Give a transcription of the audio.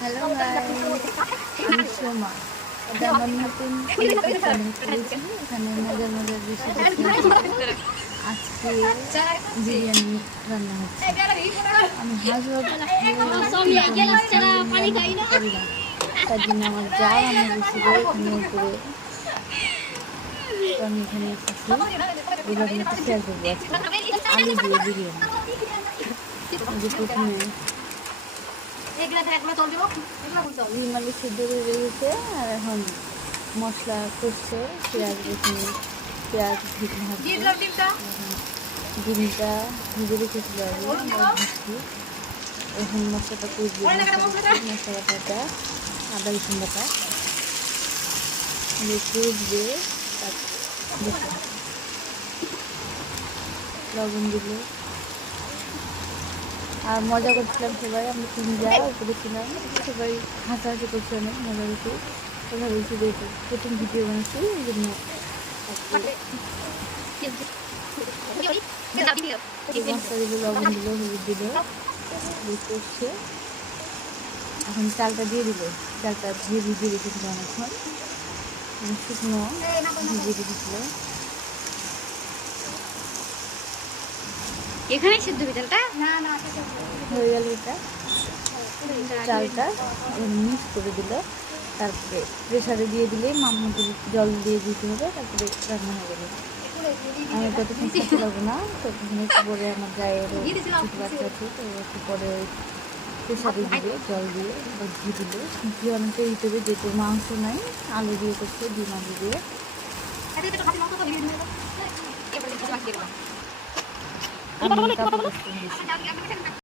Hello guys, আমি সোমা। এটা আমার নতুন চ্যানেল খুলেছি। এখানে মজার মজার বিষয় আজকে বিরিয়ানি রান্না হচ্ছে। আমি তার জন্য আমার যা রান্না করছিল এখানে উপরে, তো আমি এখানে এসেছি। এই রান্নাটা শেয়ার করবো আজকে। আলু দিয়ে বিরিয়ানি। প্রথমে রুমালি সিদ্ধ হয়ে গেছে, আর এখন মশলা করছে। পেঁয়াজ রসুন, পেঁয়াজ ভাজছে। ডিমটা ভেজে রেখেছিল আগে, আমরা ভাজছি। এখন মশলাটা কষবে, মশলা বাটা, আদা রসুন বাটা দিয়ে কষবে। লবণ দিলে আর মজা করছিলাম সবাই। আমরা তিন যা উপরে ছিলাম, সবাই হাসাহাসি করছে, অনেক মজা করছি। ওরা বলছি দেখি প্রথম ভিডিও বানাচ্ছি, এই জন্য মশলা দিল, লবণ দিল, হলুদ দিল, করছে। এখন চালটা দিয়ে দিল। চালটা দিয়ে ভিজিয়ে রেখেছিল অনেকক্ষণ, শুকনো ভিজিয়ে রেখেছিল। এখানে সিদ্ধ বিড়ালটা হয়ে গেল এটা। চালটা মিক্স করে দিল, তারপরে প্রেসারে দিয়ে দিলে মামুদের জল দিয়ে দিতে হবে, তারপরে রান্না হয়ে গেল। আমি ততক্ষণ খেতে পারবো না, ততক্ষণ একটু পরে আমার গায়ে ছোটো বাচ্চা আছে, তো একটু পরে প্রেসারে দিবে জল দিয়ে বা ঘি দিলে। ঘি অনেকটা দিতে হবে, যেহেতু মাংস নাই, আলু দিয়ে করছে, ডিম আলু দিয়ে। আমি কাপড়